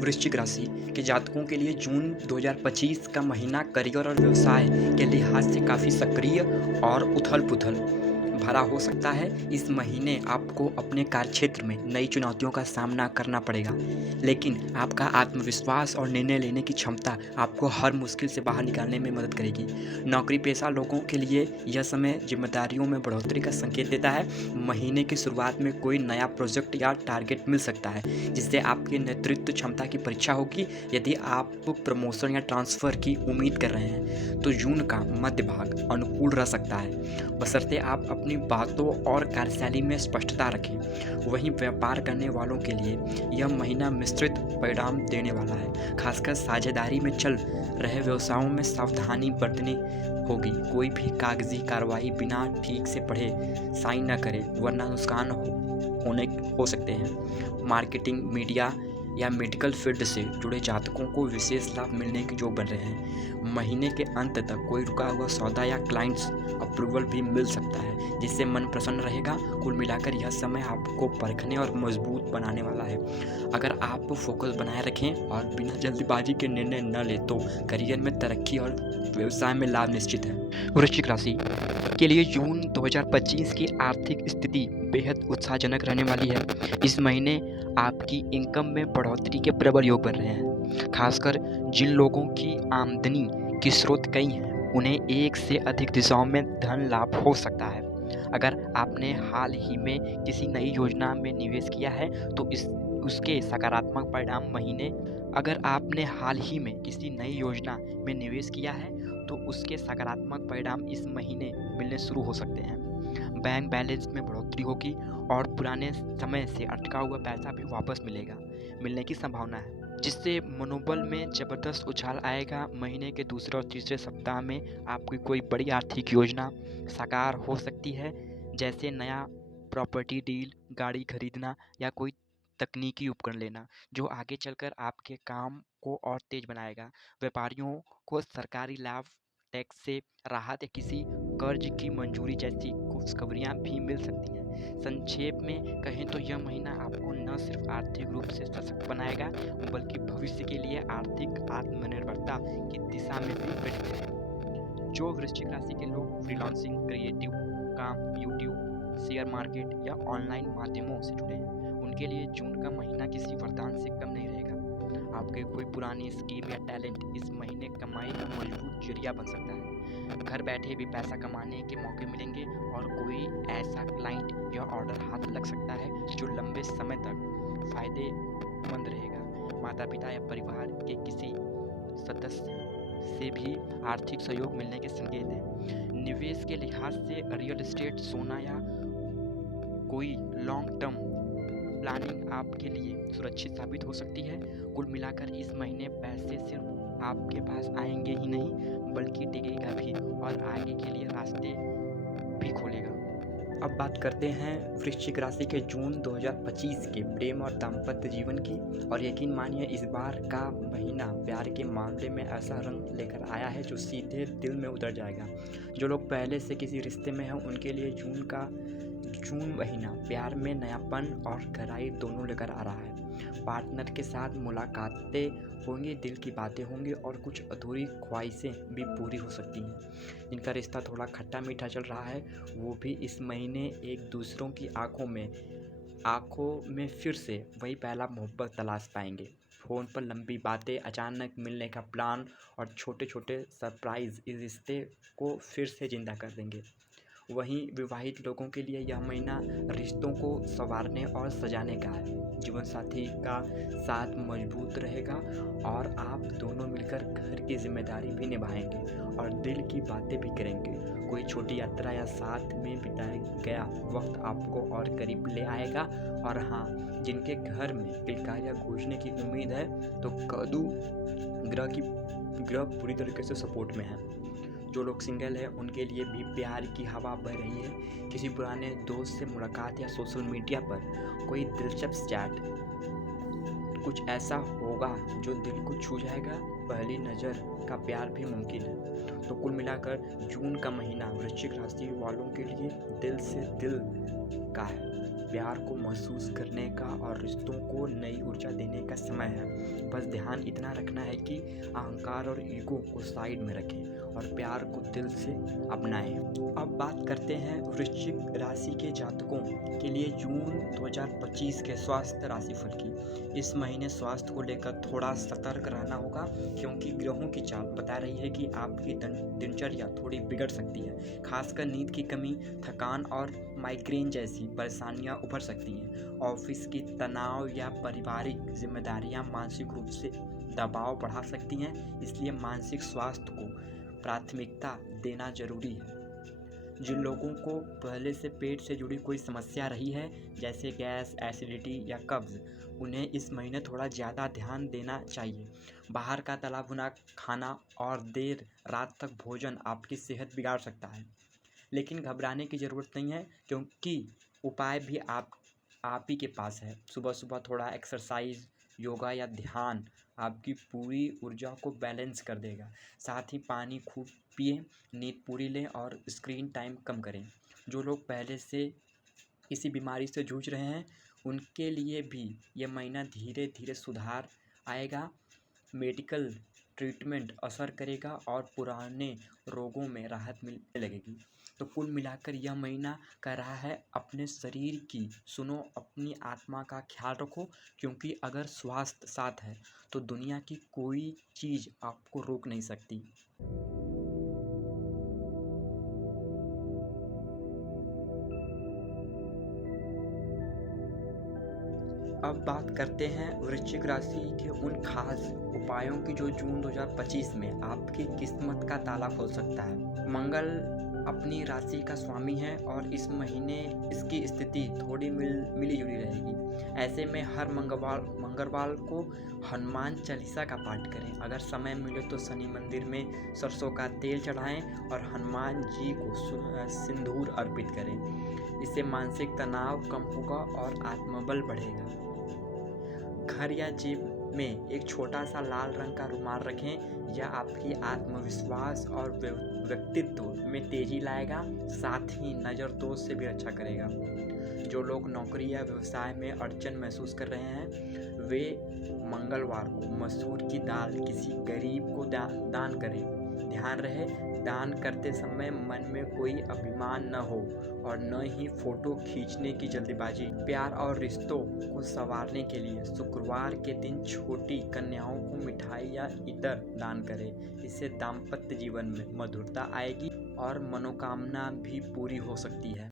वृश्चिक राशि के जातकों के लिए जून 2025 का महीना करियर और व्यवसाय के लिहाज से काफ़ी सक्रिय और उथल-पुथल भरा हो सकता है। इस महीने आपको अपने कार्यक्षेत्र में नई चुनौतियों का सामना करना पड़ेगा, लेकिन आपका आत्मविश्वास और निर्णय लेने की क्षमता आपको हर मुश्किल से बाहर निकालने में मदद करेगी। नौकरी पेशा लोगों के लिए यह समय जिम्मेदारियों में बढ़ोतरी का संकेत देता है। महीने की शुरुआत में कोई नया प्रोजेक्ट या टारगेट मिल सकता है, जिससे आपकी नेतृत्व क्षमता की परीक्षा होगी। यदि आप प्रमोशन या ट्रांसफ़र की उम्मीद कर रहे हैं, तो जून का मध्य भाग अनुकूल रह सकता है, बशर्ते आप अपनी बातों और कार्यशैली में स्पष्टता रखें। वहीं व्यापार करने वालों के लिए यह महीना मिश्रित परिणाम देने वाला है। खासकर साझेदारी में चल रहे व्यवसायों में सावधानी बरतनी होगी। कोई भी कागजी कार्रवाई बिना ठीक से पढ़े साइन न करें, वरना नुकसान हो सकते हैं। मार्केटिंग, मीडिया या मेडिकल फील्ड से जुड़े जातकों को विशेष लाभ मिलने के योग बन रहे हैं। महीने के अंत तक कोई रुका हुआ सौदा या क्लाइंट्स अप्रूवल भी मिल सकता है, जिससे मन प्रसन्न रहेगा। कुल मिलाकर यह समय आपको परखने और मजबूत बनाने वाला है। अगर आप फोकस बनाए रखें और बिना जल्दबाजी के निर्णय न लें, तो करियर में तरक्की और व्यवसाय में लाभ निश्चित है। वृश्चिक राशि के लिए जून 2025 की आर्थिक स्थिति बेहद उत्साहजनक रहने वाली है। इस महीने आपकी इनकम में बढ़ोतरी के प्रबल योग बन रहे हैं। खासकर जिन लोगों की आमदनी के स्रोत कई हैं, उन्हें एक से अधिक दिशाओं में धन लाभ हो सकता है। अगर आपने हाल ही में किसी नई योजना में निवेश किया है, तो उसके सकारात्मक परिणाम महीने अगर आपने हाल ही में किसी नई योजना में निवेश किया है, तो उसके सकारात्मक परिणाम इस महीने मिलने शुरू हो सकते हैं। बैंक बैलेंस में बढ़ोतरी होगी और पुराने समय से अटका हुआ पैसा भी वापस मिलने की संभावना है, जिससे मनोबल में ज़बरदस्त उछाल आएगा। महीने के दूसरे और तीसरे सप्ताह में आपकी कोई बड़ी आर्थिक योजना साकार हो सकती है, जैसे नया प्रॉपर्टी डील, गाड़ी खरीदना या कोई तकनीकी उपकरण लेना, जो आगे चलकर आपके काम को और तेज बनाएगा। व्यापारियों को सरकारी लाभ, टैक्स से राहत या किसी कर्ज की मंजूरी जैसी खुशखबरियां भी मिल सकती हैं। संक्षेप में कहें तो यह महीना आपको न सिर्फ आर्थिक रूप से सशक्त बनाएगा, बल्कि भविष्य के लिए आर्थिक आत्मनिर्भरता की दिशा में भी प्रेरित है। जो वृश्चिक राशि के लोग फ्रीलांसिंग, क्रिएटिव काम, यूट्यूब, शेयर मार्केट या ऑनलाइन माध्यमों से जुड़े हैं, उनके लिए जून का महीना किसी वरदान से कम नहीं रहेगा। आपके कोई पुरानी स्कीम या टैलेंट इस महीने कमाई का मजबूत जरिया बन सकता है। घर बैठे भी पैसा कमाने के मौके मिलेंगे और कोई ऐसा क्लाइंट या ऑर्डर हाथ लग सकता है जो लंबे समय तक फायदेमंद रहेगा। माता पिता या परिवार के किसी सदस्य से भी आर्थिक सहयोग मिलने के संकेत हैं। निवेश के लिहाज से रियल एस्टेट, सोना या कोई लॉन्ग टर्म प्लानिंग आपके लिए सुरक्षित साबित हो सकती है। कुल मिलाकर इस महीने पैसे सिर्फ आपके पास आएंगे ही नहीं, बल्कि टिकेगा भी और आगे के लिए रास्ते भी खोलेगा। अब बात करते हैं वृश्चिक राशि के जून 2025 के प्रेम और दाम्पत्य जीवन की। और यकीन मानिए, इस बार का महीना प्यार के मामले में ऐसा रंग लेकर आया है जो सीधे दिल में उतर जाएगा। जो लोग पहले से किसी रिश्ते में हैं, उनके लिए जून महीना प्यार में नयापन और गहराई दोनों लेकर आ रहा है। पार्टनर के साथ मुलाकातें होंगी, दिल की बातें होंगी और कुछ अधूरी ख्वाहिशें भी पूरी हो सकती हैं। जिनका रिश्ता थोड़ा खट्टा मीठा चल रहा है, वो भी इस महीने एक दूसरों की आंखों में फिर से वही पहला मोहब्बत तलाश पाएंगे। फ़ोन पर लंबी बातें, अचानक मिलने का प्लान और छोटे छोटे सरप्राइज़ इस रिश्ते को फिर से जिंदा कर देंगे। वहीं विवाहित लोगों के लिए यह महीना रिश्तों को संवारने और सजाने का है। जीवन साथी का साथ मजबूत रहेगा और आप दोनों मिलकर घर की जिम्मेदारी भी निभाएंगे और दिल की बातें भी करेंगे। कोई छोटी यात्रा या साथ में बिताया गया वक्त आपको और करीब ले आएगा। और हाँ, जिनके घर में किलकारियाँ गूंजने की उम्मीद है, तो केतु ग्रह पूरी तरीके से सपोर्ट में है। जो लोग सिंगल हैं, उनके लिए भी प्यार की हवा बह रही है। किसी पुराने दोस्त से मुलाकात या सोशल मीडिया पर कोई दिलचस्प चैट, कुछ ऐसा होगा जो दिल को छू जाएगा। पहली नज़र का प्यार भी मुमकिन है। तो कुल मिलाकर जून का महीना वृश्चिक राशि वालों के लिए दिल से दिल का है। प्यार को महसूस करने का और रिश्तों को नई ऊर्जा देने का समय है। बस ध्यान इतना रखना है कि अहंकार और ईगो को साइड में रखें और प्यार को दिल से अपनाएं। अब बात करते हैं वृश्चिक राशि के जातकों के लिए जून 2025 के स्वास्थ्य राशिफल की। इस महीने स्वास्थ्य को लेकर थोड़ा सतर्क रहना होगा, क्योंकि ग्रहों की चाल बता रही है कि आपकी दिनचर्या थोड़ी बिगड़ सकती है। खासकर नींद की कमी, थकान और माइग्रेन जैसी परेशानियां उभर सकती हैं। ऑफिस की तनाव या पारिवारिक जिम्मेदारियां मानसिक रूप से दबाव बढ़ा सकती हैं, इसलिए मानसिक स्वास्थ्य को प्राथमिकता देना जरूरी है। जिन लोगों को पहले से पेट से जुड़ी कोई समस्या रही है, जैसे गैस, एसिडिटी या कब्ज, उन्हें इस महीने थोड़ा ज़्यादा ध्यान देना चाहिए। बाहर का तला भुना खाना और देर रात तक भोजन आपकी सेहत बिगाड़ सकता है, लेकिन घबराने की ज़रूरत नहीं है, क्योंकि उपाय भी आप ही के पास है। सुबह सुबह थोड़ा एक्सरसाइज, योगा या ध्यान आपकी पूरी ऊर्जा को बैलेंस कर देगा। साथ ही पानी खूब पिएं, नींद पूरी लें और स्क्रीन टाइम कम करें। जो लोग पहले से किसी बीमारी से जूझ रहे हैं, उनके लिए भी यह महीना धीरे धीरे सुधार आएगा। मेडिकल ट्रीटमेंट असर करेगा और पुराने रोगों में राहत मिलने लगेगी। तो कुल मिलाकर यह महीना कह रहा है, अपने शरीर की सुनो, अपनी आत्मा का ख्याल रखो, क्योंकि अगर स्वास्थ्य साथ है तो दुनिया की कोई चीज़ आपको रोक नहीं सकती। अब बात करते हैं वृश्चिक राशि के उन खास उपायों की जो जून 2025 में आपकी किस्मत का ताला खोल सकता है। मंगल अपनी राशि का स्वामी है और इस महीने इसकी स्थिति थोड़ी मिली जुली रहेगी। ऐसे में हर मंगलवार को हनुमान चालीसा का पाठ करें। अगर समय मिले तो शनि मंदिर में सरसों का तेल चढ़ाएं और हनुमान जी को सिंदूर अर्पित करें। इससे मानसिक तनाव कम होगा और आत्मबल बढ़ेगा। घर या जेब में एक छोटा सा लाल रंग का रुमाल रखें, यह आपकी आत्मविश्वास और व्यक्तित्व में तेजी लाएगा, साथ ही नज़र दोष से भी रक्षा करेगा। जो लोग नौकरी या व्यवसाय में अड़चन महसूस कर रहे हैं, वे मंगलवार को मसूर की दाल किसी गरीब को दान करें। ध्यान रहे, दान करते समय मन में कोई अभिमान न हो और न ही फोटो खींचने की जल्दबाजी। प्यार और रिश्तों को संवारने के लिए शुक्रवार के दिन छोटी कन्याओं को मिठाई या इतर दान करें। इससे दाम्पत्य जीवन में मधुरता आएगी और मनोकामना भी पूरी हो सकती है।